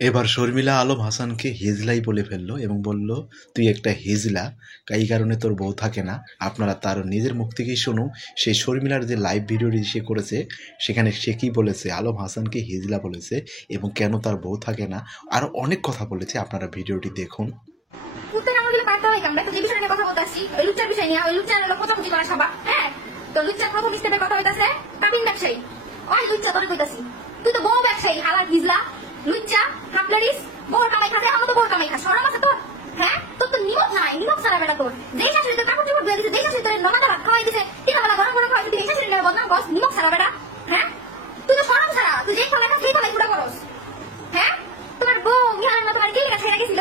এবার শর্মিলা আলম হাসানকে হিজলাই বলে ফেললো এবং বলল, তুই একটা হিজলা, এই কারণে তোর বউ থাকে না। আপনারা তার নিজের মুখ থেকেই শুনুন, সেই শর্মিলার যে লাইভ ভিডিওটি সে করেছে সেখানে সে কী বলেছে, আলম হাসানকে হিজলা বলেছে এবং কেন তার বউ থাকে না, আরও অনেক কথা বলেছে। আপনারা ভিডিওটি দেখুন। তুই তো বউ ব্যবসায়ী হালাল হিজলা লুচ্চা হাফলারিস বউর কামাই খাতে আমরা তো বউর কামাই খা সরম আছে তোর হ্যাঁ তোর তো নিমক নাই নিমক ছাড়া বেটা তোর যেই শাশুড়ি তোর কাপড় চোপড় ধুয়ে দিছে যেই শাশুড়ি তোর নমাটা ভাত খাওয়াই দিছে তিন বেলা গরম গরম খাওয়াই দিছে এই শাশুড়ি বদনাম বস নিমক ছাড়া বেটা হ্যাঁ তুই তো সরম ছাড়া তুই যেই ফলে খাস সেই ফলে পুরো করস হ্যাঁ তোমার বউ মিহানের মতো আর কি লেখা ছেড়ে গেছিল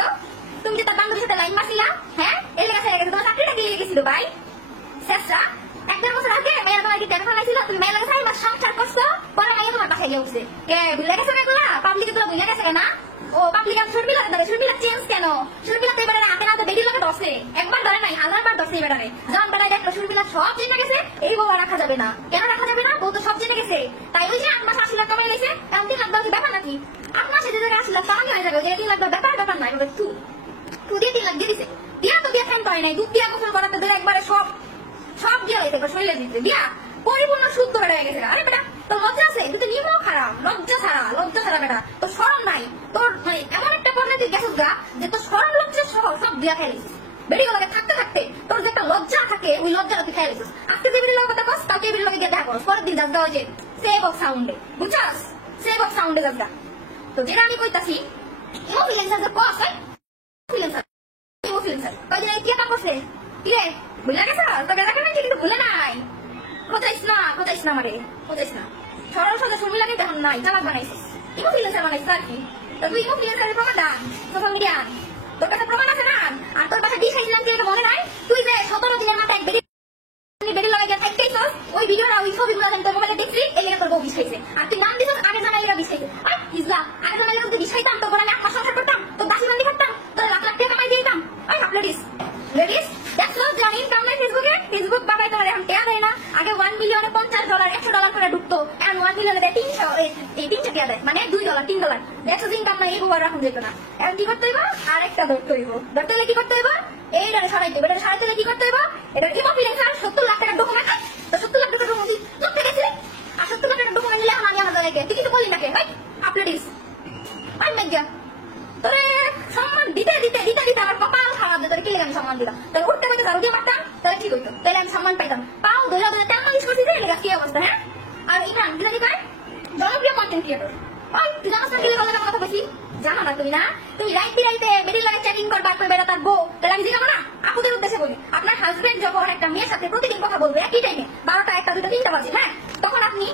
তুমি যে তার বান্ধবীর সাথে লাইন মারছিলা হ্যাঁ এই লেখা ছেড়ে গেছে তোমার চাকরিটা কি লেগে গেছিল ভাই শেষরা এক দেড় বছর আগে মেয়ের তোমার কি দেখা ফেলাইছিল তুমি মেয়ের লাগে 4 মাস সংসার করছো পরে মেয়ে তোমার বাসায় গিয়ে উঠছে কে ভুলে গেছে এগুলা পাবলিকে তোরা ভুলে গেছে না ও পাবলিক আর শর্মিলা দেবে শর্মিলা চেঞ্জ কেন শর্মিলা তো এবারে হাতে নাতে বেরিয়ে লাগে দশে একবার ধরে নাই হাজারবার দশে এবারে জন বেলায় দেখলো শর্মিলা সব জেনে গেছে এই বউ রাখা যাবে না কেন রাখা যাবে না বউ তো সব জেনে গেছে তাই ওই যে 8 মাস 80 লাখ কামাই লেছে এখন 3 লাখ কি ব্যাপার নাকি 8 মাসে যে 80 লাখ কামাই হয়ে যাবে 3 লাখ ব্যাপার নাই তুই দিয়ে 3 লাখ দিয়ে দিছে দিয়া তো দিয়া ফ্যান পায় নাই দুধ দিয়া গোসল করাতে দিলে একবারে সব দিয়ে হয়েছে শরীরের ভিতরে দিয়া পরিপূর্ণ সুদ করে রয়ে গেছে আরে বেটা তোর লজ্জা আছে তুই তো নিমও খারাপ লজ্জা ছাড়া বেটা তোর শরম নাই তোর মানে এমন একটা পর্যায়ে তুই গেছিস গা যে তোর শরম লজ্জা সব দিয়া খাইলিস বেরিয়ে লাগে থাকতে তোর যে একটা লজ্জা থাকে ওই লজ্জাটা তুই খাইলিস আজকে যে বেরিয়ে কথা কস কালকে বেরিয়ে লাগে গিয়ে দেখা করস পরের দিন যাস দেওয়া যে সেভ অফ সাউন্ডে বুঝছাস সেভ অফ সাউন্ডে যাস গা তো যেটা আমি কইতাছি ইমোফিলেন্সার কস ইমোফিলেন্সার কয়দিন আগে কি একটা করছে কি রে ভুলে গেছ তবে দেখা নাই কিন্তু ভুলে নাই খোঁজাইস না আমারে খোঁজাইস না সরল সোজা শর্মিলা কিন্তু এখন নাই চালাক বানাইছিস ইমোফিলেন্সার বানাইছিস আর কি তো তুই ইমোফিলেন্সারের প্রমাণ দান সোশ্যাল মিডিয়া তোর কাছে প্রমাণ আছে না আর তোর কাছে দিয়েছিলাম তুই মনে নাই তুই যে 17 দিনের মাথায় বেরি লাগাই গিয়ে থাকতেইছস ওই ভিডিওটা ওই ছবিগুলো আমি তোর মোবাইলে দেখছি এলিরা তোর বউ বিষাইছে আর তুই নাম দিছস আগে জানা এলিরা বিষাইছে আর ইজলা আগে জানা এলিরা তুই বিষাইতাম তোর আমি 8 মাস সংসার করতাম তোর দাসী বান্দি করতাম তোর লাখ লাখ টাকা কামাই দিতাম আর লেডিস দেখছো জানি কামনা ফেসবুক বাবাই তোমার এখন টাকা দেয় না আগে 1 মিলিয়নে $50 $100 করে ঢুকতো এখন 1 মিলিয়নে দেয় 300 টাকা দেয় মানে $2 $3 দেখছো দিন কামনা এই বউর রাখুন যেত না এখন কি করতে হইব আরেকটা ধরতে হইব কি করতে হইব এইটারে সরাইতে হবে এটা সরাইতে কি করতে হইব এটা ইমোফিলেন্সার 70 লাখ টাকা ডকুমেন্ট তো 70 লাখ টাকা ডকুমেন্ট করতে গেছে আর 70 লাখ টাকা ডকুমেন্ট নিলে এখন আমি আমার লাগে তুই কিছু বলি নাকি ভাই আপলোডিস আই মেগা তোরে সম্মান দিতে আমার কপাল খারাপ তোর কি আমি সম্মান দিলাম তোর উঠতে পারতে ঝাড়ু দিয়ে মারতাম তাহলে ঠিক হইতো তাহলে আমি সম্মান পাইতাম পাও ধরে তেমন ইস করছি যে কি অবস্থা হ্যাঁ আর ইমরান কি কয় জনপ্রিয় কন্টেন্ট ক্রিয়েটর ওই তুই জানাস না কিলে কথা বলছি জানো না তুমি রাইতে বেরিয়ে লাগে চ্যাটিং করবা করে বেড়া তার বউ তাহলে আমি জিজ্ঞাসা না আপুদের উদ্দেশ্যে বলি আপনার হাজবেন্ড যখন একটা মেয়ের সাথে প্রতিদিন কথা বলবে একই টাইমে 12টা 1টা 2টা 3টা বাজে হ্যাঁ তখন আপনি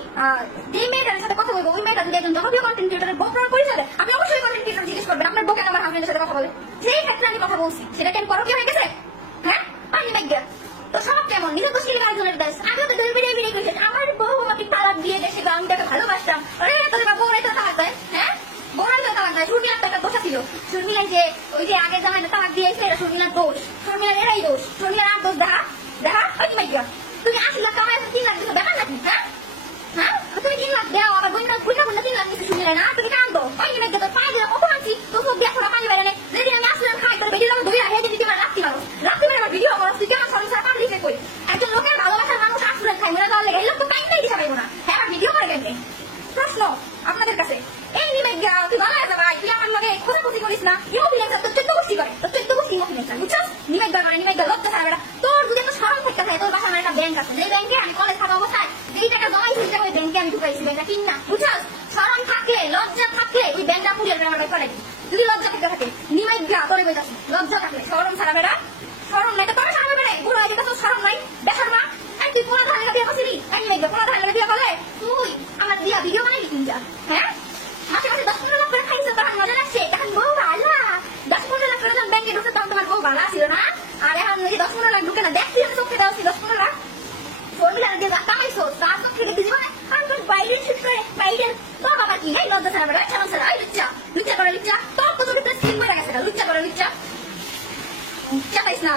যে মেয়েটার সাথে কথা বলবো ওই মেয়েটা যদি একজন জনপ্রিয় কন্টেন্ট ক্রিয়েটরের বউ প্রমাণ পরিচয় দেয় আপনি অবশ্যই কন্টেন্ট ক্রিয়েটর জিজ্ঞেস করবেন আপনার বউ কেন আমার হাজবেন্ডের সাথে কথা বলে সেই ক্ষেত্রে আমি কথা বলছি সেটা কেন করো কি হয়ে গেছে হ্যাঁ আমি মেঘা তো সব কেমন নিজের দোষ কিনে আরেকজনের দেশ আমিও তো বেরিয়ে গেছে আমার বউ আমাকে তালাক দিয়ে দেশে আমি তাকে ভালোবাসতাম আরে তোর বউ তো তালাক দেয় হ্যাঁ বউরাই তো তালাক দেয় শর্মিলার তো একটা দোষ ছিল শর্মিলাই যে ওই যে আগে জামাই তালাক দিয়েছে এটা শর্মিলার দোষ শর্মিলার এরাই দোষ শর্মিলার আর দোষ দেখা ওই কি মেঘা তুমি 80 লাখ কামাই 3 লাখ দিতে ব্যাপার নাকি হ্যাঁ তুমি 3 লাখ দেওয়া আবার বন্যা 3 লাখ নিতে শুনিলে না তুমি কান্দো ওই মেঘা তো 5 দিন কত আনছি তো সব দিয়ে সব পানি বেড়ে যেদিন আমি আসলাম খাই তোর বেরিয়ে যাবো 2 আগে দিতে পারে রাত্রি বেলা আমার ভিডিও করো তুই কেমন সংসার পাবলিক কই একজন লোকের ভালোবাসার মানুষ আসলে খাই মেলা দেওয়া লেগে এই লোক তো টাইম দিতে পারবো না হ্যাঁ আমার ভিডিও করে গেছে প্রশ্ন আপনাদের কাছে এই মেঘা তুই ভালো আছে ভাই তুই আমার লগে খোঁজাখুঁজি করিস না ইমোফিলেন্সার তো 14 গোষ্ঠী করে তো 14 গোষ্ঠী ইমোফিলেন্সার বুঝছস নিমেঘা লজ্জা ছাড়া বেড়া তোর যদি একটা সরল থাকতে থাকে তোর বাসায় আমার একটা ব্যাংক আছে যে ব্যাংকে আমি কলেজ থাকা অবস্থায় যেই টাকা জমাইছি সেটা ওই ব্যাংকে আমি ঢুকাইছি ব্যাংকটা কিন না বুঝছস সরল থাকলে লজ্জা থাকলে ওই ব্যাংকটা পুড়িয়ে আমার করে যদি লজ্জা থাকে নিমেঘা তোরে কইতাছি লজ্জা থাকলে সরম ছাড়া বেড়া সরম নাই তো তোর সামনে বেড়ে বুড়ো হয়ে গেছে সরম নাই দেখার মা আর তুই পুরো ধানের বিয়ে করছিলি আমি মেঘা পুরো ধানের বিয়ে করে তুই আমার দিয়া ভিডিও বানাইলি কিন যা হ্যাঁ মাসে 10-15 লাখ করে খাইছে তখন মজা লাগছে এখন বউ ভালো 10-15 লাখ করে যখন ব্যাংকে ঢুকছে তখন তোমার বউ ভালো ছিল না আর এখন 10-15 লাখ ঢুকে না দেখছি আমি চোখে দেওয়া 10-15 লাখ শর্মিলার যে কামাইছো তার চোখে দেখতে জীবনে আমি তোর বাইরে শুট করে বাইরে তোর বাবা কি এই লজ্জা ছাড়া বেড়া ছাড়া ছাড়া লুচ্চা করে লুচ্চা তোর তো চোখে স্কিন করে গেছে লুচ্চা করে লুচ্চা চাটাইস না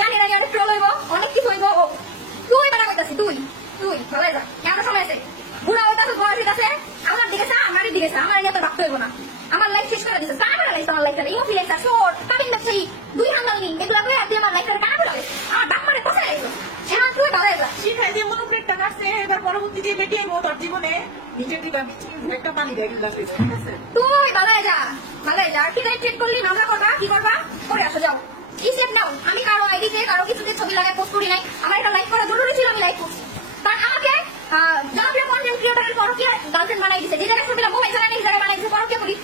জানি না অনেক ট্রল হইব অনেক কিছু হইব তুই বেড়া করতেছি তুই ভালো যা এমন সময় আছে বুড়া হইতাছে বয়স হইতাছে আমার দিকে আমার দিকে গেছে, আমার নিয়ে তো ভাবতে হইব না। আমার লাইফ শেষ করে দিছে, কানা করে লাগছে আমার লাইফটা, ইনফ্লুয়েন্সার, শর্ট, কাবিন ব্যবসায়ী, 2 হাঙ্গাল লিঙ্ক, এগুলো করে দিয়ে আমার লাইফটা কানা করে লাগছে। আমার বাপ মানে কোথায় লাগছে? এখন তুই ভালো যা। শিখাই দিয়ে মনে প্লেটটা কাটছে, এবার পরবর্তী যে বেটি আইবো তার জীবনে নিজের দিকে একটা পানি দেয় গ্লাসে, ঠিক আছে? তুই ভালো যা, ভালো যা। কি লাইফ চেক করলি, নামলা করবা, কি করবা? করে আসো, যাও। কি স্টেপ নাও? আমি কারো আইডিতে কারো কিছুতে ছবি লাগায় পোস্ট করি নাই। আমার একটা লাইফ করা জরুরি ছিল, আমি লাইফ করছি। তার আমাকে জনপ্রিয় কন্টেন্ট ক্রিয়েটরের পরকে গার্লফ্রেন্ড বানাই দিছে, যে জায়গায় ছবিটা মোবাইল চালায় এই জায়গায় বানাই দিছে, পরকে বলি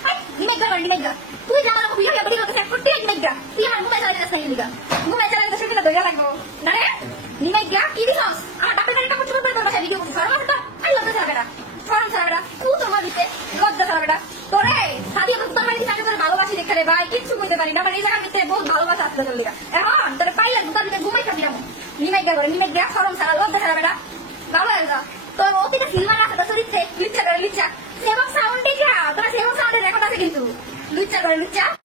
নিমেগা করে নিমেগা। তুই জানা না ভিডিও ভিডিও সেট করতে নিমেগা, তুই আমার মোবাইল চালাতে আসছিস নিমেগা, মোবাইল চালাতে সেটা ধরে লাগবো না রে। নিমেগা কি দিছস? আমার ডাক্তার একটা কিছু করে তোর বাসায় ভিডিও করছিস, আর আমার তো আই লজ্জা ছাড়া বেটা, শরম ছাড়া বেটা, তুই তো আমার দিতে লজ্জা ছাড়া বেটা। তোরে সাদি আমি তোর বাড়িতে থাকে, তোর ভালোবাসি দেখে রে ভাই, কিচ্ছু করতে পারি না, আমার এই জায়গার ভিতরে বহুত ভালোবাসা আসতে চললি এখন তোরে পাইলে তোর ভিতরে ঘুমাই খাবি না। নিমেগা করে নিমেগা, শরম ছাড়া লজ্জা ছাড়া বেটা, ভালো যা। তোর অতীতে সিলভার আছে তো চরিত্রে, লিচ্ছা করে লিচ্ছা, সেবক সাউন্ড দেখা তোরা সেবক সাউন্ডের রেকর্ড আছে কিন্তু, লুচ্চা করে লুচ্চা।